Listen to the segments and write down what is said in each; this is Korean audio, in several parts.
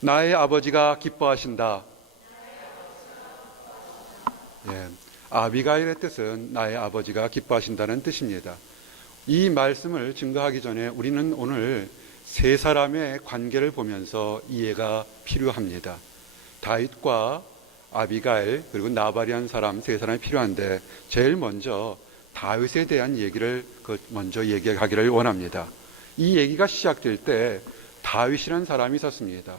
나의 아버지가 기뻐하신다. 예, 아비가일의 뜻은 나의 아버지가 기뻐하신다는 뜻입니다. 이 말씀을 증거하기 전에 우리는 오늘 세 사람의 관계를 보면서 이해가 필요합니다. 다윗과 아비가일 그리고 나발이라는 사람 세 사람이 필요한데, 제일 먼저 다윗에 대한 얘기를 먼저 얘기하기를 원합니다. 이 얘기가 시작될 때 다윗이라는 사람이 있었습니다.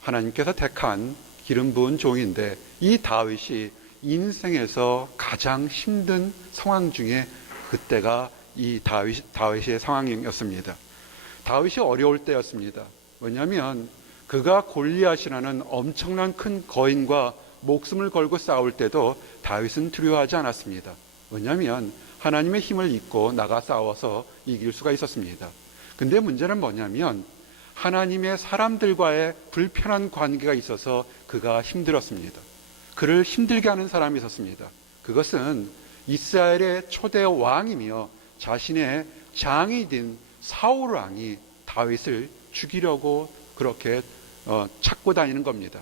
하나님께서 택한 기름 부은 종인데, 이 다윗이 인생에서 가장 힘든 상황 중에 그때가 이 다윗의 상황이었습니다. 다윗이 어려울 때였습니다. 왜냐하면 그가 골리앗이라는 엄청난 큰 거인과 목숨을 걸고 싸울 때도 다윗은 두려워하지 않았습니다. 왜냐하면 하나님의 힘을 믿고 나가 싸워서 이길 수가 있었습니다. 근데 문제는 뭐냐면 하나님의 사람들과의 불편한 관계가 있어서 그가 힘들었습니다. 그를 힘들게 하는 사람이 있었습니다. 그것은 이스라엘의 초대 왕이며 자신의 장이된 사울 왕이 다윗을 죽이려고 그렇게 찾고 다니는 겁니다.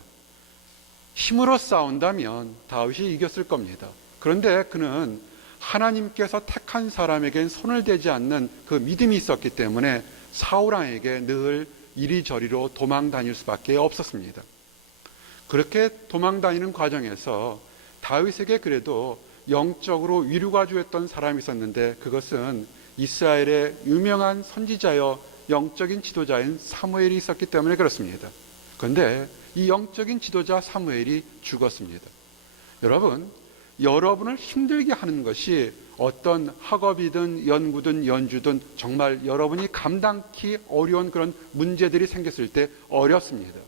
힘으로 싸운다면 다윗이 이겼을 겁니다. 그런데 그는 하나님께서 택한 사람에겐 손을 대지 않는 그 믿음이 있었기 때문에 사울 왕에게 늘 이리저리로 도망 다닐 수밖에 없었습니다. 그렇게 도망 다니는 과정에서 다윗에게 그래도 영적으로 위로가 주었던 사람이 있었는데, 그것은 이스라엘의 유명한 선지자여 영적인 지도자인 사무엘이 있었기 때문에 그렇습니다. 그런데 이 영적인 지도자 사무엘이 죽었습니다. 여러분을 힘들게 하는 것이 어떤 학업이든 연구든 연주든 정말 여러분이 감당하기 어려운 그런 문제들이 생겼을 때 어렵습니다.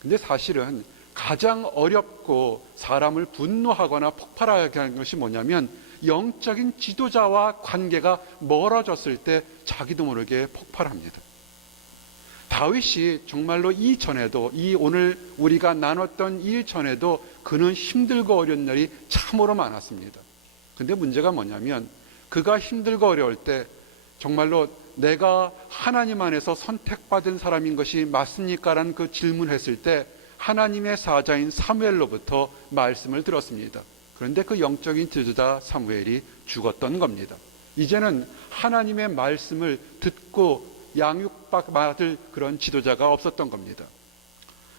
근데 사실은 가장 어렵고 사람을 분노하거나 폭발하게 하는 것이 뭐냐면, 영적인 지도자와 관계가 멀어졌을 때 자기도 모르게 폭발합니다. 다윗이 정말로 이전에도, 이 오늘 우리가 나눴던 일 전에도 그는 힘들고 어려운 날이 참으로 많았습니다. 근데 문제가 뭐냐면, 그가 힘들고 어려울 때 정말로 내가 하나님 안에서 선택받은 사람인 것이 맞습니까? 라는 그 질문을 했을 때 하나님의 사자인 사무엘로부터 말씀을 들었습니다. 그런데 그 영적인 지도자 사무엘이 죽었던 겁니다. 이제는 하나님의 말씀을 듣고 양육받을 그런 지도자가 없었던 겁니다.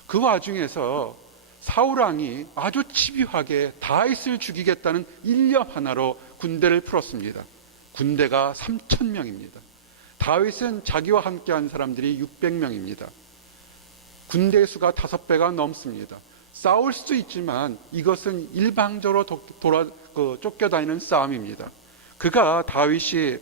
그 와중에서 사울왕이 아주 집요하게 다윗을 죽이겠다는 일념 하나로 군대를 풀었습니다. 군대가 3,000명입니다. 다윗은 자기와 함께한 사람들이 600명입니다. 군대 수가 5배가 넘습니다. 싸울 수도 있지만 이것은 일방적으로 쫓겨다니는 싸움입니다. 다윗이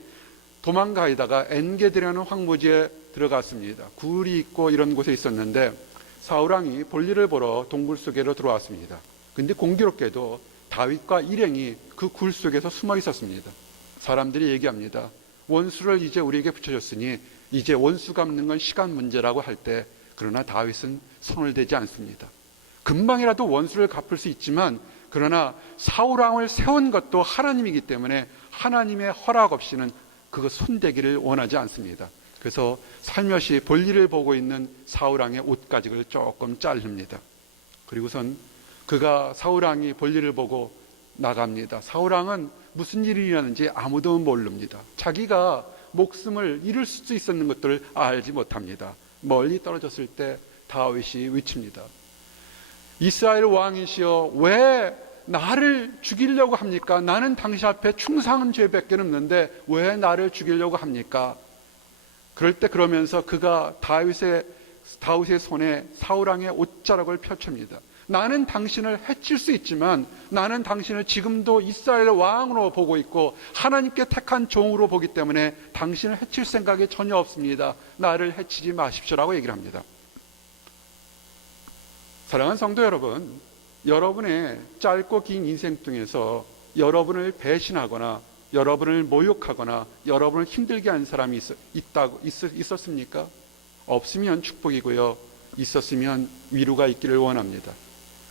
도망가다가 엔게디라는 황무지에 들어갔습니다. 굴이 있고 이런 곳에 있었는데 사울왕이 볼일을 보러 동굴 속으로 들어왔습니다. 근데 공교롭게도 다윗과 일행이 그 굴 속에서 숨어 있었습니다. 사람들이 얘기합니다. 원수를 이제 우리에게 붙여줬으니 이제 원수 갚는 건 시간 문제라고 할 때, 그러나 다윗은 손을 대지 않습니다. 금방이라도 원수를 갚을 수 있지만, 그러나 사울왕을 세운 것도 하나님이기 때문에 하나님의 허락 없이는 그거 손대기를 원하지 않습니다. 그래서 살며시 볼일을 보고 있는 사울왕의 옷가죽을 조금 자릅니다. 그리고선 사울왕이 볼일을 보고 나갑니다. 사울왕은 무슨 일이 일어나는지 아무도 모릅니다. 자기가 목숨을 잃을 수도 있었는 것들을 알지 못합니다. 멀리 떨어졌을 때 다윗이 외칩니다. 이스라엘 왕이시여, 왜 나를 죽이려고 합니까? 나는 당신 앞에 충성한 죄밖에 없는데 왜 나를 죽이려고 합니까? 그러면서 그가 다윗의 손에 사울왕의 옷자락을 펼칩니다. 나는 당신을 해칠 수 있지만 나는 당신을 지금도 이스라엘 왕으로 보고 있고 하나님께 택한 종으로 보기 때문에 당신을 해칠 생각이 전혀 없습니다. 나를 해치지 마십시오라고 얘기를 합니다. 사랑하는 성도 여러분, 여러분의 짧고 긴 인생 중에서 여러분을 배신하거나 여러분을 모욕하거나 여러분을 힘들게 한 사람이 있었습니까? 없으면 축복이고요. 있었으면 위로가 있기를 원합니다.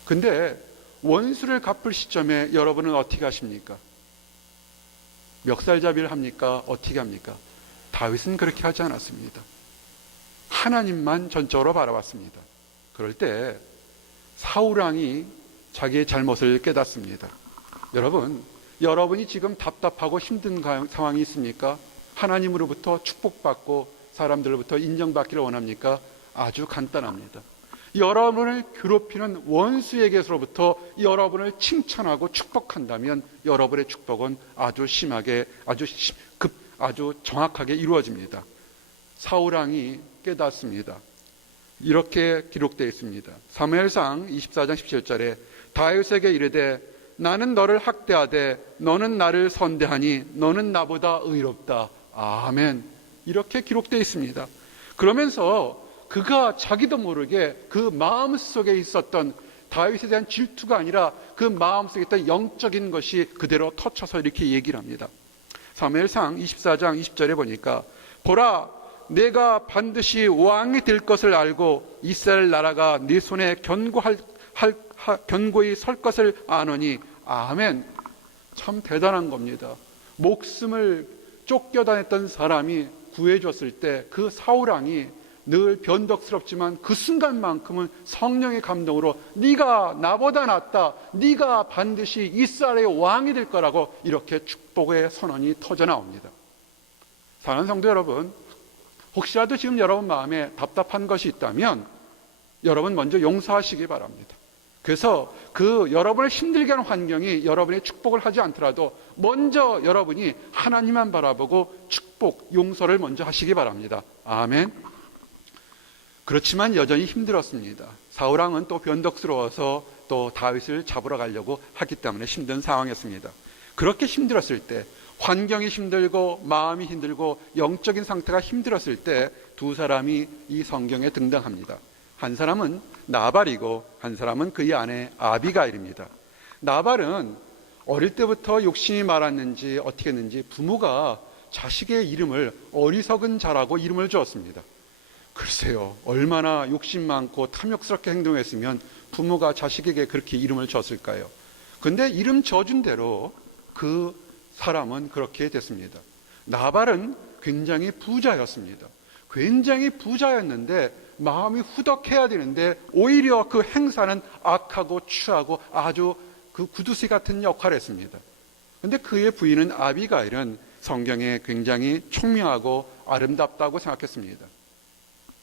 근데 원수를 갚을 시점에 여러분은 어떻게 하십니까? 멱살잡이를 합니까? 어떻게 합니까? 다윗은 그렇게 하지 않았습니다. 하나님만 전적으로 바라봤습니다. 그럴 때 사울 왕이 자기의 잘못을 깨닫습니다. 여러분, 여러분이 지금 답답하고 힘든 상황이 있습니까? 하나님으로부터 축복받고 사람들로부터 인정받기를 원합니까? 아주 간단합니다. 여러분을 괴롭히는 원수에게서로부터 여러분을 칭찬하고 축복한다면 여러분의 축복은 아주 심하게, 아주 정확하게 이루어집니다. 사울 왕이 깨닫습니다. 이렇게 기록되어 있습니다. 사무엘상 24장 17절에 다윗에게 이르되 나는 너를 학대하되 너는 나를 선대하니 너는 나보다 의롭다. 아멘. 이렇게 기록되어 있습니다. 그러면서 그가 자기도 모르게 그 마음속에 있었던 다윗에 대한 질투가 아니라 그 마음속에 있던 영적인 것이 그대로 터쳐서 이렇게 얘기를 합니다. 사무엘상 24장 20절에 보니까 보라 내가 반드시 왕이 될 것을 알고 이스라엘 나라가 네 손에 견고히 설 것을 아노니. 아멘. 참 대단한 겁니다. 목숨을 쫓겨다녔던 사람이 구해줬을 때 그 사울 왕이 늘 변덕스럽지만 그 순간만큼은 성령의 감동으로 네가 나보다 낫다, 네가 반드시 이스라엘의 왕이 될 거라고 이렇게 축복의 선언이 터져 나옵니다. 사랑하는 성도 여러분, 혹시라도 지금 여러분 마음에 답답한 것이 있다면 여러분 먼저 용서하시기 바랍니다. 그래서 그 여러분을 힘들게 하는 환경이 여러분의 축복을 하지 않더라도 먼저 여러분이 하나님만 바라보고 축복, 용서를 먼저 하시기 바랍니다. 아멘. 그렇지만 여전히 힘들었습니다. 사울 왕은 또 변덕스러워서 또 다윗을 잡으러 가려고 하기 때문에 힘든 상황이었습니다. 그렇게 힘들었을 때, 환경이 힘들고 마음이 힘들고 영적인 상태가 힘들었을 때 두 사람이 이 성경에 등장합니다. 한 사람은 나발이고 한 사람은 그의 아내 아비가일입니다. 나발은 어릴 때부터 욕심이 많았는지 어떻게 했는지 부모가 자식의 이름을 어리석은 자라고 이름을 주었습니다. 글쎄요, 얼마나 욕심 많고 탐욕스럽게 행동했으면 부모가 자식에게 그렇게 이름을 줬을까요? 근데 이름 져준 대로 그 사람은 그렇게 됐습니다. 나발은 굉장히 부자였습니다. 굉장히 부자였는데 마음이 후덕해야 되는데 오히려 그 행사는 악하고 추하고 아주 그 구두쇠 같은 역할을 했습니다. 그런데 그의 부인은 아비가일은 성경에 굉장히 총명하고 아름답다고 생각했습니다.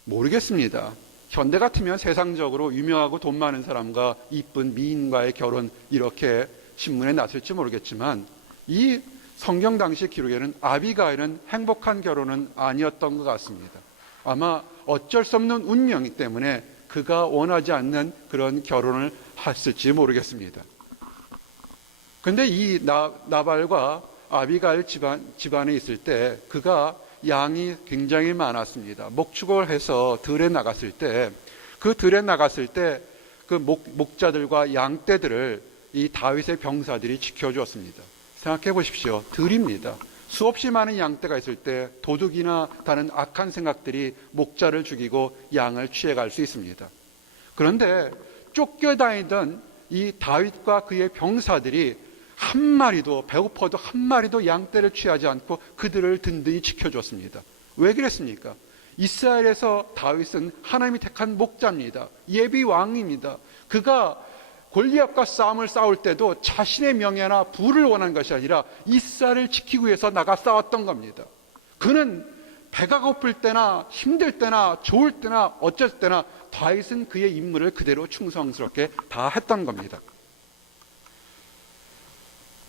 모르겠습니다. 현대 같으면 세상적으로 유명하고 돈 많은 사람과 이쁜 미인과의 결혼 이렇게 신문에 났을지 모르겠지만 이 성경 당시 기록에는 아비가일은 행복한 결혼은 아니었던 것 같습니다. 아마 어쩔 수 없는 운명이 때문에 그가 원하지 않는 그런 결혼을 했을지 모르겠습니다. 그런데 이 나발과 아비가일 집안에 있을 때 그가 양이 굉장히 많았습니다. 목축을 해서 들에 나갔을 때 그 들에 나갔을 때 그 목자들과 양떼들을 이 다윗의 병사들이 지켜주었습니다. 생각해 보십시오. 들입니다. 수없이 많은 양떼가 있을 때 도둑이나 다른 악한 생각들이 목자를 죽이고 양을 취해갈 수 있습니다. 그런데 쫓겨다니던 이 다윗과 그의 병사들이 한 마리도 배고파도 한 마리도 양떼를 취하지 않고 그들을 든든히 지켜줬습니다. 왜 그랬습니까? 이스라엘에서 다윗은 하나님이 택한 목자입니다. 예비 왕입니다. 그가 골리앗과 싸움을 싸울 때도 자신의 명예나 부를 원한 것이 아니라 이스라엘을 지키기 위해서 나가 싸웠던 겁니다. 그는 배가 고플 때나 힘들 때나 좋을 때나 어쩔 때나 다윗은 그의 임무를 그대로 충성스럽게 다 했던 겁니다.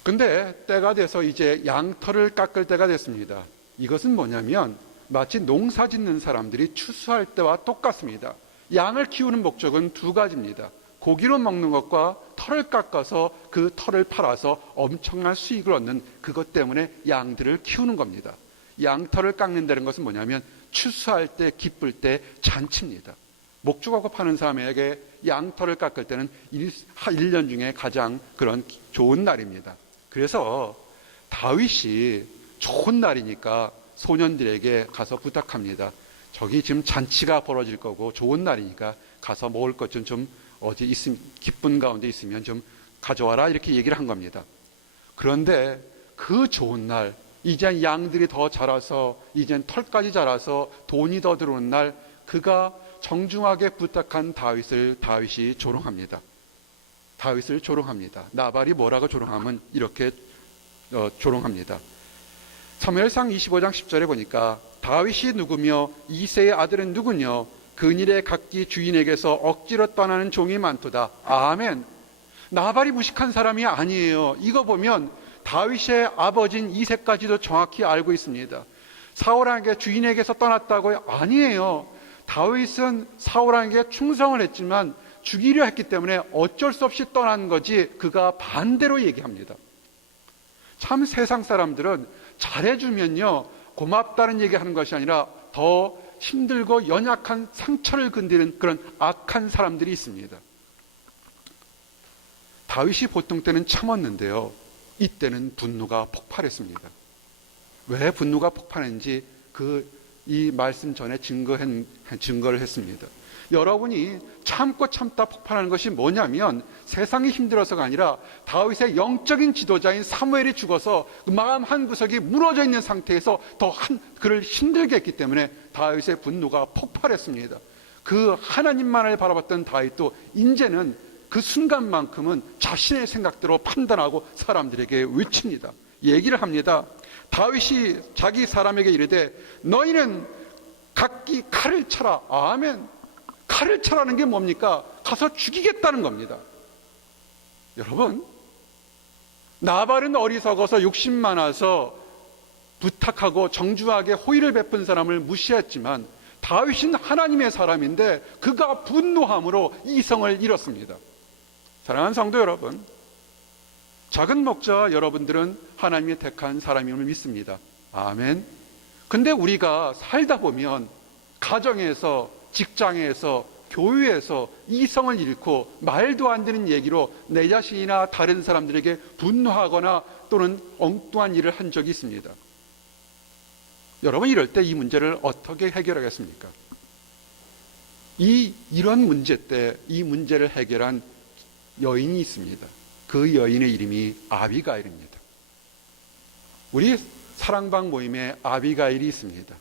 근데 때가 돼서 이제 양털을 깎을 때가 됐습니다. 이것은 뭐냐면 마치 농사 짓는 사람들이 추수할 때와 똑같습니다. 양을 키우는 목적은 두 가지입니다. 고기로 먹는 것과 털을 깎아서 그 털을 팔아서 엄청난 수익을 얻는 그것 때문에 양들을 키우는 겁니다. 양털을 깎는다는 것은 뭐냐면 추수할 때 기쁠 때 잔치입니다. 목축하고 파는 사람에게 양털을 깎을 때는 1년 중에 가장 그런 좋은 날입니다. 그래서 다윗이 좋은 날이니까 소년들에게 가서 부탁합니다. 저기 지금 잔치가 벌어질 거고 좋은 날이니까 가서 먹을 것 좀 어디 있으면 기쁜 가운데 있으면 좀 가져와라 이렇게 얘기를 한 겁니다. 그런데 그 좋은 날, 이젠 양들이 더 자라서 이젠 털까지 자라서 돈이 더 들어오는 날, 그가 정중하게 부탁한 다윗이 조롱합니다. 다윗을 조롱합니다. 나발이 뭐라고 조롱하면 이렇게 조롱합니다. 사무엘상 25장 10절에 보니까 다윗이 누구며 이새의 아들은 누구냐? 그일에 각기 주인에게서 억지로 떠나는 종이 많도다. 아멘. 나발이 무식한 사람이 아니에요. 이거 보면 다윗의 아버지인 이새까지도 정확히 알고 있습니다. 사울에게 주인에게서 떠났다고요? 아니에요. 다윗은 사울에게 충성을 했지만 죽이려 했기 때문에 어쩔 수 없이 떠난 거지, 그가 반대로 얘기합니다. 참 세상 사람들은 잘해주면요 고맙다는 얘기하는 것이 아니라 더 힘들고 연약한 상처를 건드리는 그런 악한 사람들이 있습니다. 다윗이 보통 때는 참았는데요, 이때는 분노가 폭발했습니다. 왜 분노가 폭발했는지 이 말씀 전에 증거를 했습니다. 여러분이 참고 참다 폭발하는 것이 뭐냐면 세상이 힘들어서가 아니라 다윗의 영적인 지도자인 사무엘이 죽어서 그 마음 한구석이 무너져 있는 상태에서 그를 힘들게 했기 때문에 다윗의 분노가 폭발했습니다. 그 하나님만을 바라봤던 다윗도 이제는 그 순간만큼은 자신의 생각대로 판단하고 사람들에게 외칩니다. 얘기를 합니다. 다윗이 자기 사람에게 이르되 너희는 각기 칼을 쳐라. 아멘. 칼을 쳐라는 게 뭡니까? 가서 죽이겠다는 겁니다. 여러분, 나발은 어리석어서 욕심 많아서 부탁하고 정중하게 호의를 베푼 사람을 무시했지만 다윗은 하나님의 사람인데 그가 분노함으로 이성을 잃었습니다. 사랑하는 성도 여러분, 작은 목자 여러분들은 하나님이 택한 사람임을 믿습니다. 아멘. 근데 우리가 살다 보면 가정에서, 직장에서, 교회에서 이성을 잃고 말도 안 되는 얘기로 내 자신이나 다른 사람들에게 분노하거나 또는 엉뚱한 일을 한 적이 있습니다. 여러분, 이럴 때 이 문제를 어떻게 해결하겠습니까? 이런 문제 때 이 문제를 해결한 여인이 있습니다. 그 여인의 이름이 아비가일입니다. 우리 사랑방 모임에 아비가일이 있습니다.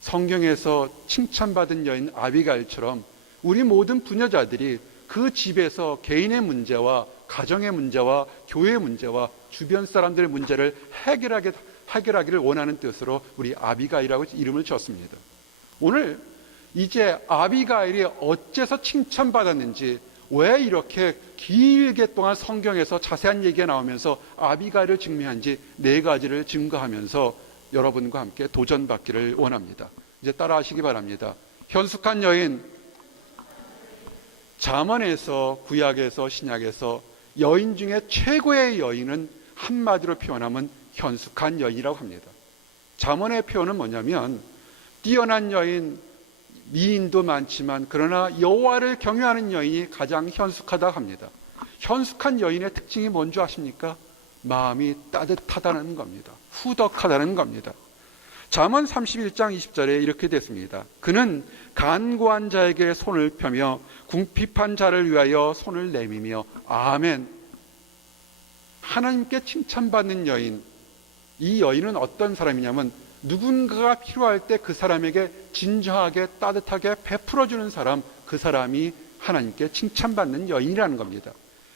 성경에서 칭찬받은 여인 아비가일처럼 우리 모든 부녀자들이 그 집에서 개인의 문제와 가정의 문제와 교회의 문제와 주변 사람들의 문제를 해결하기를 원하는 뜻으로 우리 아비가일이라고 이름을 지었습니다. 오늘 이제 아비가일이 어째서 칭찬받았는지, 왜 이렇게 길게 동안 성경에서 자세한 얘기가 나오면서 아비가일을 증명한지 4가지를 증거하면서 여러분과 함께 도전받기를 원합니다. 이제 따라하시기 바랍니다. 현숙한 여인, 잠언에서, 구약에서, 신약에서 여인 중에 최고의 여인은 한마디로 표현하면 현숙한 여인이라고 합니다. 잠언의 표현은 뭐냐면 뛰어난 여인, 미인도 많지만 그러나 여호와를 경외하는 여인이 가장 현숙하다고 합니다. 현숙한 여인의 특징이 뭔지 아십니까? 마음이 따뜻하다는 겁니다. 후덕하다는 겁니다. 잠언 31장 20절에 이렇게 됐습니다. 그는 간고한 자에게 손을 펴며 궁핍한 자를 위하여 손을 내밀며. 아멘. 하나님께 칭찬받는 여인, 이 여인은 어떤 사람이냐면 누군가가 필요할 때 그 사람에게 진정하게 따뜻하게 베풀어주는 사람, 그 사람이 하나님께 칭찬받는 여인이라는 겁니다.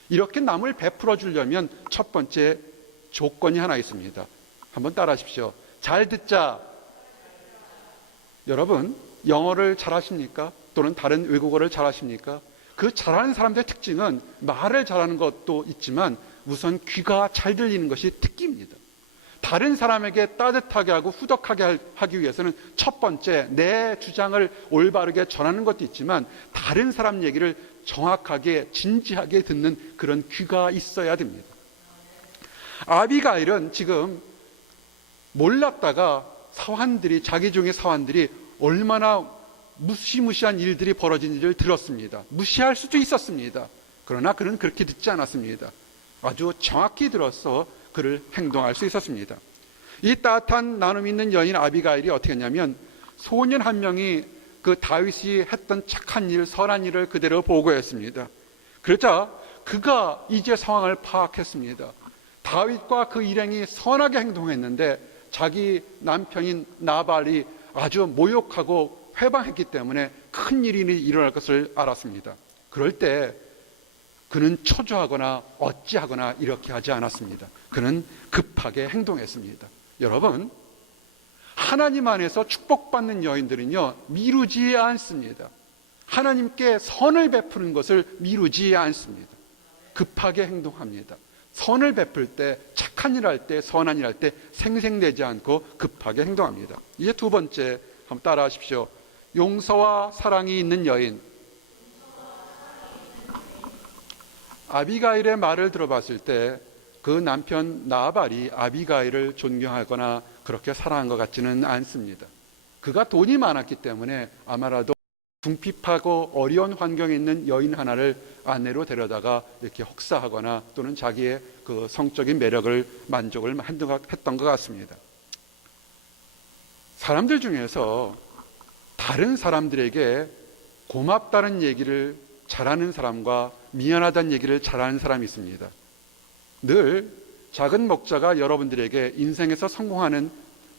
이렇게 남을 베풀어 주려면 첫 번째 조건이 하나 있습니다. 한번 따라하십시오. 잘 듣자. 여러분, 영어를 잘하십니까? 또는 다른 외국어를 잘하십니까? 그 잘하는 사람들의 특징은 말을 잘하는 것도 있지만 우선 귀가 잘 들리는 것이 특기입니다. 다른 사람에게 따뜻하게 하고 후덕하게 하기 위해서는 첫 번째 내 주장을 올바르게 전하는 것도 있지만 다른 사람 얘기를 정확하게 진지하게 듣는 그런 귀가 있어야 됩니다. 아비가일은 지금 몰랐다가 자기 중에 사환들이 얼마나 무시무시한 일들이 벌어진지를 들었습니다. 무시할 수도 있었습니다. 그러나 그는 그렇게 듣지 않았습니다. 아주 정확히 들어서 그를 행동할 수 있었습니다. 이 따뜻한 나눔 있는 여인 아비가일이 어떻게 했냐면 소년 한 명이 그 다윗이 했던 착한 일, 선한 일을 그대로 보고했습니다. 그러자 그가 이제 상황을 파악했습니다. 다윗과 그 일행이 선하게 행동했는데 자기 남편인 나발이 아주 모욕하고 회방했기 때문에 큰 일이 일어날 것을 알았습니다. 그럴 때 그는 초조하거나 어찌하거나 이렇게 하지 않았습니다. 그는 급하게 행동했습니다. 여러분, 하나님 안에서 축복받는 여인들은요, 미루지 않습니다. 하나님께 선을 베푸는 것을 미루지 않습니다. 급하게 행동합니다. 선을 베풀 때, 착한 일 할 때, 선한 일 할 때 생색내지 않고 급하게 행동합니다. 이제 두 번째 한번 따라 하십시오. 용서와 사랑이 있는 여인. 아비가일의 말을 들어봤을 때 그 남편 나발이 아비가일을 존경하거나 그렇게 사랑한 것 같지는 않습니다. 그가 돈이 많았기 때문에 아마라도 궁핍하고 어려운 환경에 있는 여인 하나를 아내로 데려다가 이렇게 혹사하거나 또는 자기의 그 성적인 매력을 만족을 했던 것 같습니다. 사람들 중에서 다른 사람들에게 고맙다는 얘기를 잘하는 사람과 미안하다는 얘기를 잘하는 사람이 있습니다. 늘 작은 목자가 여러분들에게 인생에서 성공하는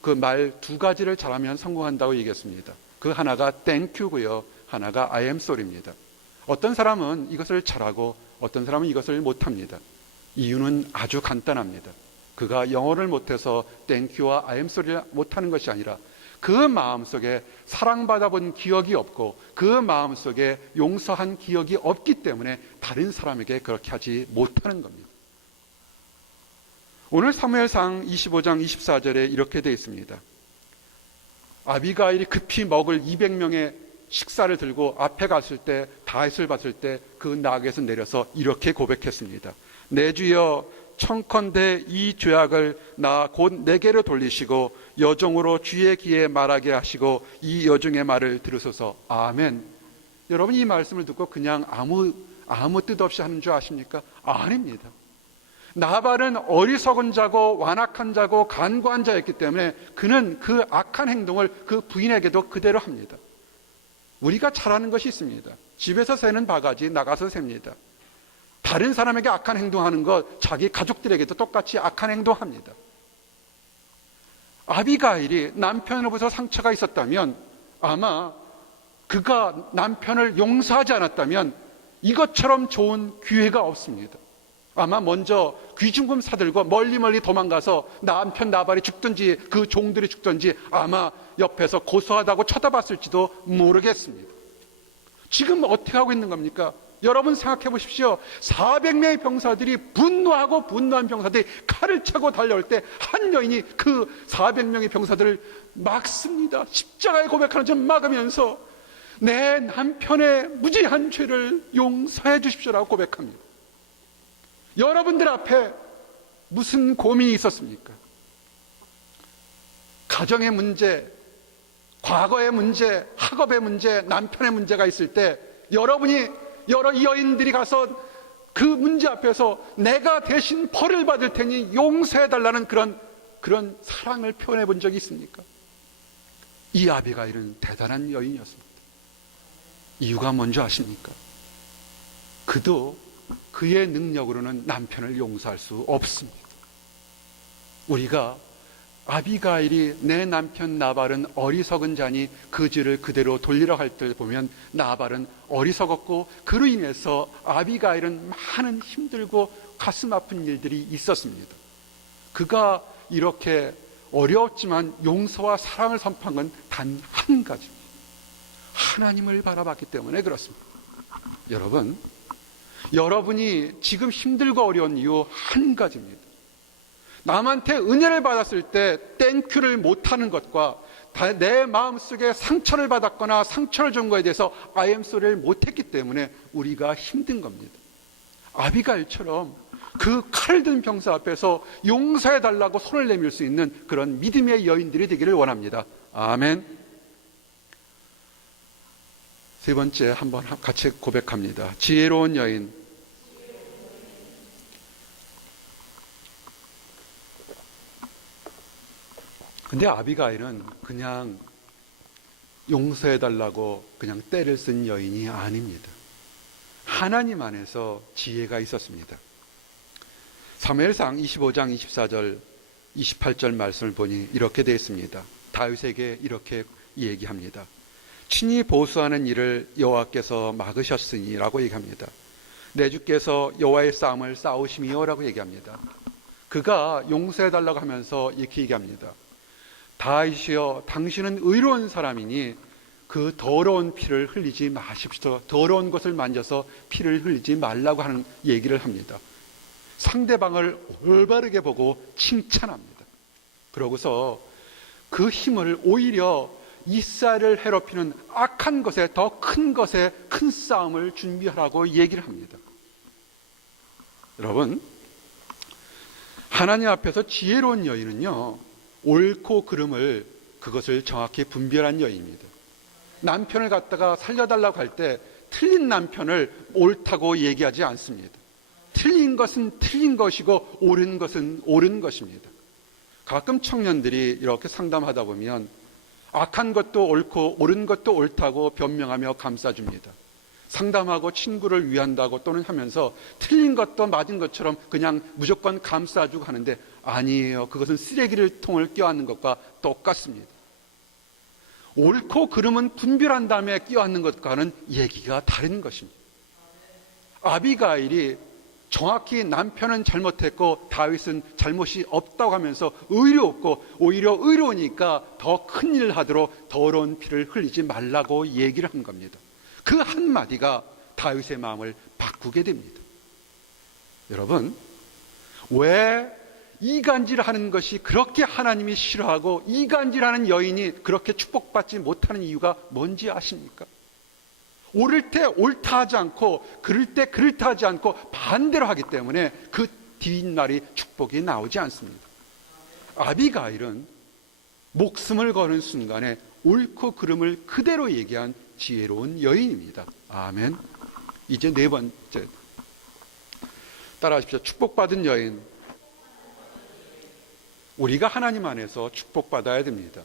그 말 두 가지를 잘하면 성공한다고 얘기했습니다. 그 하나가 땡큐고요, 하나가 I am sorry입니다. 어떤 사람은 이것을 잘하고 어떤 사람은 이것을 못합니다. 이유는 아주 간단합니다. 그가 영어를 못해서 땡큐와 I am sorry를 못하는 것이 아니라 그 마음속에 사랑받아 본 기억이 없고 그 마음속에 용서한 기억이 없기 때문에 다른 사람에게 그렇게 하지 못하는 겁니다. 오늘 사무엘상 25장 24절에 이렇게 되어 있습니다. 아비가일이 급히 먹을 200명의 식사를 들고 앞에 갔을 때 다윗을 봤을 때 그 나귀에서 내려서 이렇게 고백했습니다. 내 주여, 청컨대 이 죄악을 나 곧 내게로 돌리시고 여종으로 주의 귀에 말하게 하시고 이 여종의 말을 들으소서. 아멘. 여러분, 이 말씀을 듣고 그냥 아무 뜻 없이 하는 줄 아십니까? 아닙니다. 나발은 어리석은 자고 완악한 자고 간과한 자였기 때문에 그는 그 악한 행동을 그 부인에게도 그대로 합니다. 우리가 잘하는 것이 있습니다. 집에서 새는 바가지 나가서 셉니다. 다른 사람에게 악한 행동하는 것 자기 가족들에게도 똑같이 악한 행동합니다. 아비가일이 남편으로부터 상처가 있었다면 아마 그가 남편을 용서하지 않았다면 이것처럼 좋은 기회가 없습니다. 아마 먼저 귀중금 사들고 멀리 도망가서 남편 나발이 죽든지 그 종들이 죽든지 아마 옆에서 고소하다고 쳐다봤을지도 모르겠습니다. 지금 어떻게 하고 있는 겁니까? 여러분 생각해 보십시오. 400명의 병사들이 분노한 병사들이 칼을 차고 달려올 때 한 여인이 그 400명의 병사들을 막습니다. 십자가에 고백하는 점 막으면서 내 남편의 무지한 죄를 용서해 주십시오라고 고백합니다. 여러분들 앞에 무슨 고민이 있었습니까? 가정의 문제, 과거의 문제, 학업의 문제, 남편의 문제가 있을 때 여러분이 여러 여인들이 가서 그 문제 앞에서 내가 대신 벌을 받을 테니 용서해달라는 그런 사랑을 표현해 본 적이 있습니까? 이 아비가일은 대단한 여인이었습니다. 이유가 뭔지 아십니까? 그도 그의 능력으로는 남편을 용서할 수 없습니다. 우리가 아비가일이 내 남편 나발은 어리석은 자니 그 죄를 그대로 돌리려 할 때 보면 나발은 어리석었고 그로 인해서 아비가일은 많은 힘들고 가슴 아픈 일들이 있었습니다. 그가 이렇게 어려웠지만 용서와 사랑을 선포한 건 단 한 가지입니다. 하나님을 바라봤기 때문에 그렇습니다. 여러분이 지금 힘들고 어려운 이유 한 가지입니다. 남한테 은혜를 받았을 때 땡큐를 못하는 것과 내 마음속에 상처를 받았거나 상처를 준 것에 대해서 I am sorry를 못했기 때문에 우리가 힘든 겁니다. 아비가일처럼 그 칼을 든 병사 앞에서 용서해달라고 손을 내밀 수 있는 그런 믿음의 여인들이 되기를 원합니다. 아멘. 세 번째 한번 같이 고백합니다. 지혜로운 여인. 근데 아비가일은 그냥 용서해달라고 그냥 때를 쓴 여인이 아닙니다. 하나님 안에서 지혜가 있었습니다. 사무엘상 25장 24절 28절 말씀을 보니 이렇게 되어 있습니다. 다윗에게 이렇게 얘기합니다. 친히 보수하는 일을 여호와께서 막으셨으니라고 얘기합니다. 내 주께서 여호와의 싸움을 싸우심이요라고 얘기합니다. 그가 용서해달라고 하면서 이렇게 얘기합니다. 다윗이여, 당신은 의로운 사람이니 그 더러운 피를 흘리지 마십시오. 더러운 것을 만져서 피를 흘리지 말라고 하는 얘기를 합니다. 상대방을 올바르게 보고 칭찬합니다. 그러고서 그 힘을 오히려 이스라엘을 해롭히는 악한 것에, 더 큰 것에 큰 싸움을 준비하라고 얘기를 합니다. 여러분, 하나님 앞에서 지혜로운 여인은요, 옳고 그름을, 그것을 정확히 분별한 여인입니다. 남편을 갖다가 살려달라고 할 때 틀린 남편을 옳다고 얘기하지 않습니다. 틀린 것은 틀린 것이고 옳은 것은 옳은 것입니다. 가끔 청년들이 이렇게 상담하다 보면 악한 것도 옳고 옳은 것도 옳다고 변명하며 감싸줍니다. 상담하고 친구를 위한다고 또는 하면서 틀린 것도 맞은 것처럼 그냥 무조건 감싸주고 하는데, 아니에요. 그것은 쓰레기를 통을 껴안는 것과 똑같습니다. 옳고 그름은 분별한 다음에 껴안는 것과는 얘기가 다른 것입니다. 아비가일이 정확히 남편은 잘못했고 다윗은 잘못이 없다고 하면서 의롭고 오히려 의로우니까 더 큰 일을 하도록 더러운 피를 흘리지 말라고 얘기를 한 겁니다. 그 한마디가 다윗의 마음을 바꾸게 됩니다. 여러분, 왜 이간질하는 것이 그렇게 하나님이 싫어하고 이간질하는 여인이 그렇게 축복받지 못하는 이유가 뭔지 아십니까? 옳을 때 옳다 하지 않고 그럴 때 그렇다 하지 않고 반대로 하기 때문에 그 뒷날이 축복이 나오지 않습니다. 아비가일은 목숨을 거는 순간에 옳고 그름을 그대로 얘기한 지혜로운 여인입니다. 아멘. 이제 네 번째, 따라하십시오. 축복받은 여인. 우리가 하나님 안에서 축복받아야 됩니다.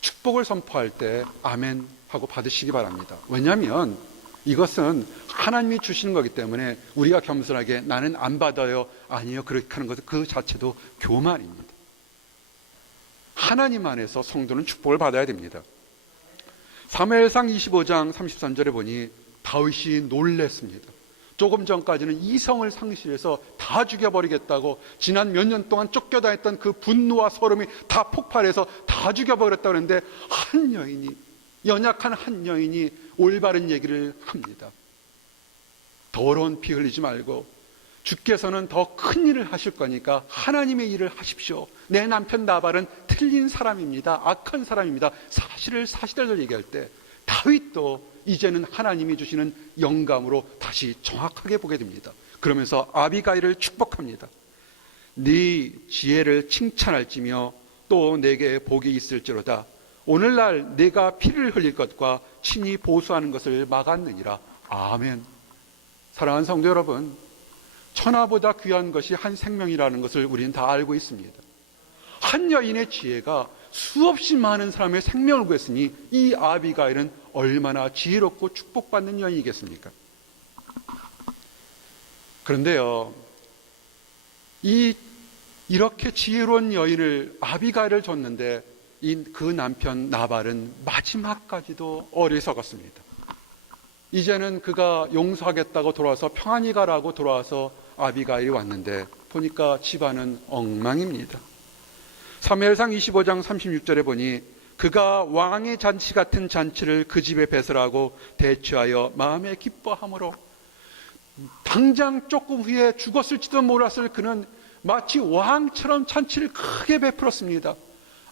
축복을 선포할 때 아멘 하고 받으시기 바랍니다. 왜냐하면 이것은 하나님이 주시는 거기 때문에 우리가 겸손하게 나는 안 받아요, 아니요, 그렇게 하는 것, 그 자체도 교만입니다. 하나님 안에서 성도는 축복을 받아야 됩니다. 사무엘상 25장 33절에 보니 다윗이 놀랬습니다. 조금 전까지는 이성을 상실해서 다 죽여버리겠다고 지난 몇 년 동안 쫓겨다녔던 그 분노와 소름이 다 폭발해서 다 죽여버렸다고 하는데, 한 여인이, 연약한 한 여인이 올바른 얘기를 합니다. 더러운 피 흘리지 말고 주께서는 더 큰 일을 하실 거니까 하나님의 일을 하십시오. 내 남편 나발은 틀린 사람입니다. 악한 사람입니다. 사실을 얘기할 때 다윗도 이제는 하나님이 주시는 영감으로 다시 정확하게 보게 됩니다. 그러면서 아비가일을 축복합니다. 네 지혜를 칭찬할지며 또 내게 복이 있을지로다. 오늘날 내가 피를 흘릴 것과 친히 보수하는 것을 막았느니라. 아멘. 사랑하는 성도 여러분, 천하보다 귀한 것이 한 생명이라는 것을 우리는 다 알고 있습니다. 한 여인의 지혜가 수없이 많은 사람의 생명을 구했으니 이 아비가일은 얼마나 지혜롭고 축복받는 여인이겠습니까? 그런데요, 이렇게 지혜로운 여인을, 아비가일을 줬는데 그 남편 나발은 마지막까지도 어리석었습니다. 이제는 그가 용서하겠다고 돌아와서 평안히 가라고 돌아와서 아비가일이 왔는데 보니까 집안은 엉망입니다. 사무엘상 25장 36절에 보니 그가 왕의 잔치 같은 잔치를 그 집에 배설하고 대취하여 마음에 기뻐함으로, 당장 조금 후에 죽었을지도 몰랐을 그는 마치 왕처럼 잔치를 크게 베풀었습니다.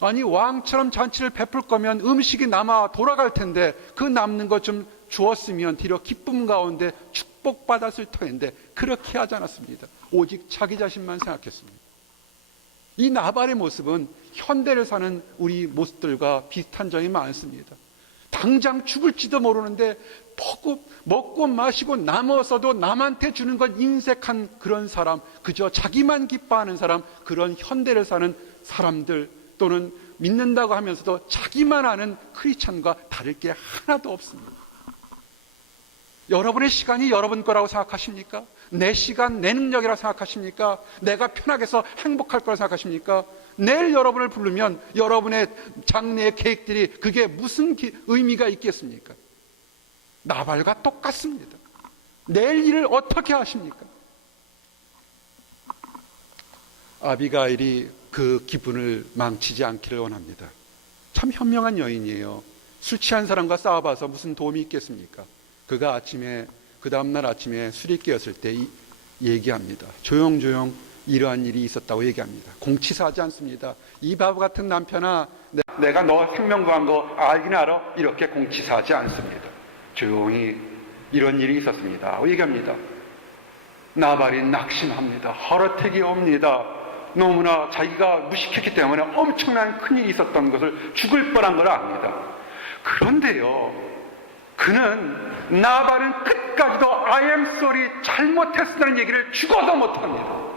아니, 왕처럼 잔치를 베풀 거면 음식이 남아 돌아갈 텐데 그 남는 것 좀 주었으면 뒤로 기쁨 가운데 축복받았을 터인데 그렇게 하지 않았습니다. 오직 자기 자신만 생각했습니다. 이 나발의 모습은 현대를 사는 우리 모습들과 비슷한 점이 많습니다. 당장 죽을지도 모르는데 먹고 마시고 남아서도 남한테 주는 건 인색한 그런 사람, 그저 자기만 기뻐하는 사람, 그런 현대를 사는 사람들, 또는 믿는다고 하면서도 자기만 아는 크리스찬과 다를 게 하나도 없습니다. 여러분의 시간이 여러분 거라고 생각하십니까? 내 시간, 내 능력이라고 생각하십니까? 내가 편하게 해서 행복할 거라고 생각하십니까? 내일 여러분을 부르면 여러분의 장래의 계획들이 그게 무슨 의미가 있겠습니까? 나발과 똑같습니다. 내일 일을 어떻게 하십니까? 아비가일이 그 기분을 망치지 않기를 원합니다. 참 현명한 여인이에요. 술 취한 사람과 싸워봐서 무슨 도움이 있겠습니까? 그가 아침에, 그 다음날 아침에 술이 깨었을 때 얘기합니다. 조용조용 이러한 일이 있었다고 얘기합니다. 공치사하지 않습니다. 이 바보 같은 남편아, 내가 너 생명 구한 거 알긴 알아? 이렇게 공치사하지 않습니다. 조용히 이런 일이 있었습니다. 얘기합니다. 나발이 낙심합니다. 허러택이 옵니다. 너무나 자기가 무식했기 때문에 엄청난 큰일이 있었던 것을 죽을 뻔한 걸 압니다. 그런데요, 그는 나발은 끝까지도 I am sorry, 잘못했다는 얘기를 죽어도 못합니다.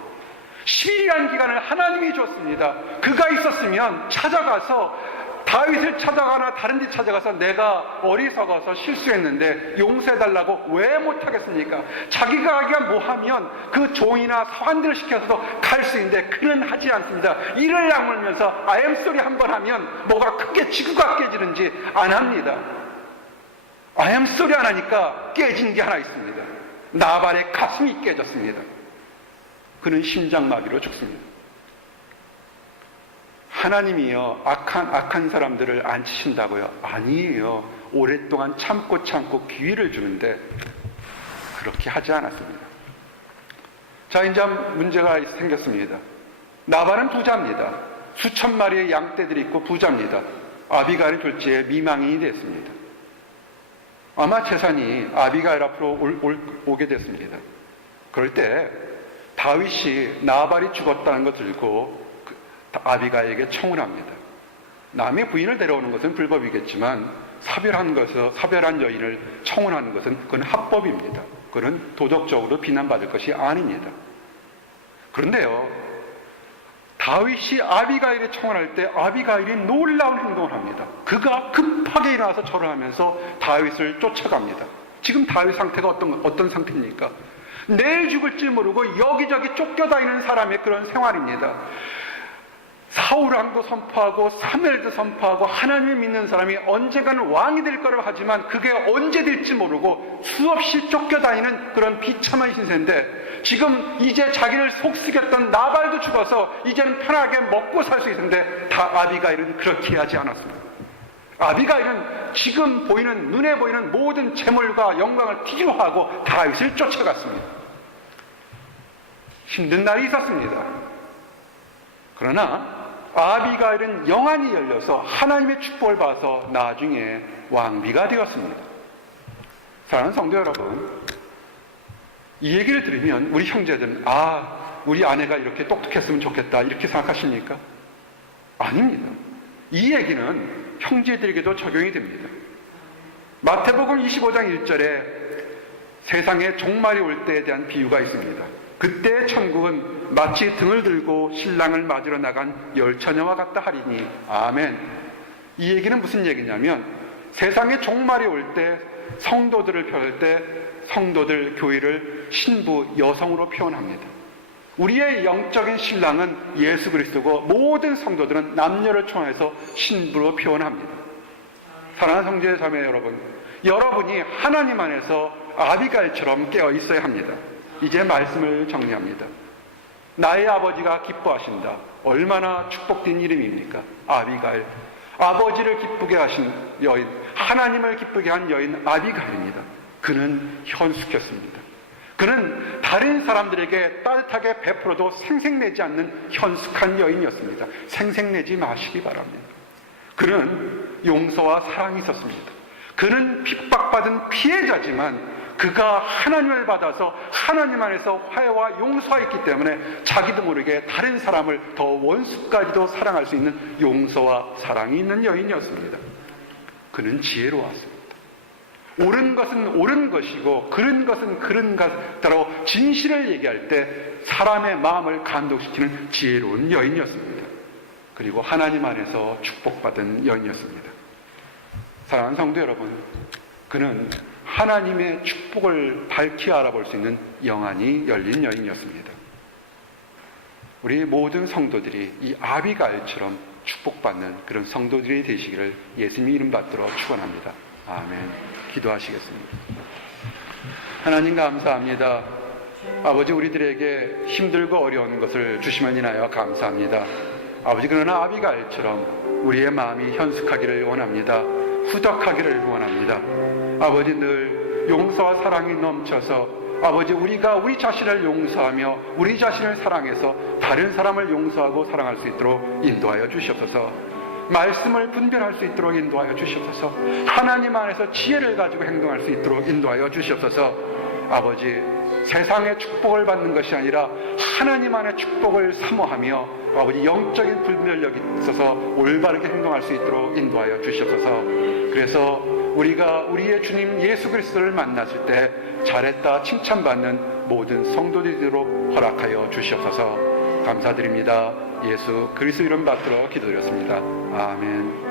10일이라는 기간을 하나님이 줬습니다. 그가 있었으면 찾아가서 다윗을 찾아가나 다른 데 찾아가서 내가 어리석어서 실수했는데 용서해달라고 왜 못하겠습니까? 자기가 하기가 뭐하면 그 종이나 서한들을 시켜서도 갈 수 있는데 그는 하지 않습니다. 이를 악물면서 I am sorry 한 번 하면 뭐가 크게 지구가 깨지는지 안 합니다. I am sorry 안 하니까 깨진 게 하나 있습니다. 나발의 가슴이 깨졌습니다. 그는 심장마비로 죽습니다. 하나님이요, 악한 사람들을 안 치신다고요? 아니에요. 오랫동안 참고 기회를 주는데 그렇게 하지 않았습니다. 자, 이제 문제가 생겼습니다. 나발은 부자입니다. 수천 마리의 양떼들이 있고 부자입니다. 아비가일이 졸지에 미망인이 됐습니다. 아마 재산이 아비가일 앞으로 오게 됐습니다. 그럴 때 다윗이 나발이 죽었다는 거 들고 아비가일에게 청을 합니다. 남의 부인을 데려오는 것은 불법이겠지만 사별한 여인을 청혼하는 것은 그건 합법입니다. 그건 도덕적으로 비난받을 것이 아닙니다. 그런데요, 다윗이 아비가일에 청혼할 때 아비가일이 놀라운 행동을 합니다. 그가 급하게 일어나서 절을 하면서 다윗을 쫓아갑니다. 지금 다윗 상태가 어떤 상태입니까? 내일 죽을지 모르고 여기저기 쫓겨다니는 사람의 그런 생활입니다. 사울왕도 선포하고 사무엘도 선포하고 하나님을 믿는 사람이 언젠가는 왕이 될 거라고 하지만 그게 언제 될지 모르고 수없이 쫓겨다니는 그런 비참한 신세인데, 지금 이제 자기를 속쓰겼던 나발도 죽어서 이제는 편하게 먹고 살 수 있는데 아비가일은 그렇게 하지 않았습니다. 아비가일은 지금 눈에 보이는 모든 재물과 영광을 필요하고 다윗을 쫓아갔습니다. 힘든 날이 있었습니다. 그러나 아비가일은 영안이 열려서 하나님의 축복을 받아서 나중에 왕비가 되었습니다. 사랑하는 성도 여러분, 이 얘기를 들으면 우리 형제들은 우리 아내가 이렇게 똑똑했으면 좋겠다 이렇게 생각하십니까? 아닙니다. 이 얘기는 형제들에게도 적용이 됩니다. 마태복음 25장 1절에 세상에 종말이 올 때에 대한 비유가 있습니다. 그때 천국은 마치 등을 들고 신랑을 맞으러 나간 열처녀와 같다 하리니. 아멘. 이 얘기는 무슨 얘기냐면, 세상에 종말이 올 때 성도들을 표현할 때 성도들 교회를 신부 여성으로 표현합니다. 우리의 영적인 신랑은 예수 그리스도고 모든 성도들은 남녀를 총해서 신부로 표현합니다. 사랑하는 성도의 자매 여러분, 여러분이 하나님 안에서 아비가일처럼 깨어 있어야 합니다. 이제 말씀을 정리합니다. 나의 아버지가 기뻐하신다. 얼마나 축복된 이름입니까? 아비가일. 아버지를 기쁘게 하신 여인, 하나님을 기쁘게 한 여인 아비가일입니다. 그는 현숙했습니다. 그는 다른 사람들에게 따뜻하게 베풀어도 생색내지 않는 현숙한 여인이었습니다. 생색내지 마시기 바랍니다. 그는 용서와 사랑이 있었습니다. 그는 핍박받은 피해자지만 그가 하나님을 받아서 하나님 안에서 화해와 용서가 있기 때문에 자기도 모르게 다른 사람을 더 원수까지도 사랑할 수 있는 용서와 사랑이 있는 여인이었습니다. 그는 지혜로웠습니다. 옳은 것은 옳은 것이고 그른 것은 그른 것다라고 진실을 얘기할 때 사람의 마음을 감동시키는 지혜로운 여인이었습니다. 그리고 하나님 안에서 축복받은 여인이었습니다. 사랑하는 성도 여러분, 그는 하나님의 축복을 밝히 알아볼 수 있는 영안이 열린 여인이었습니다. 우리 모든 성도들이 이 아비가일처럼 축복받는 그런 성도들이 되시기를 예수님 이름 받들어 축원합니다. 아멘. 기도하시겠습니다. 하나님 감사합니다. 아버지, 우리들에게 힘들고 어려운 것을 주시면 인하여 감사합니다. 아버지, 그러나 아비가일처럼 우리의 마음이 현숙하기를 원합니다. 후덕하기를 원합니다. 아버지, 늘 용서와 사랑이 넘쳐서 아버지, 우리가 우리 자신을 용서하며 우리 자신을 사랑해서 다른 사람을 용서하고 사랑할 수 있도록 인도하여 주시옵소서. 말씀을 분별할 수 있도록 인도하여 주시옵소서. 하나님 안에서 지혜를 가지고 행동할 수 있도록 인도하여 주시옵소서. 아버지, 세상의 축복을 받는 것이 아니라 하나님 안의 축복을 사모하며 아버지, 영적인 분별력이 있어서 올바르게 행동할 수 있도록 인도하여 주시옵소서. 그래서 우리가 우리의 주님 예수 그리스도를 만났을 때 잘했다 칭찬받는 모든 성도들이 되도록 허락하여 주시옵소서. 감사드립니다. 예수 그리스도 이름 받들어 기도드렸습니다. 아멘.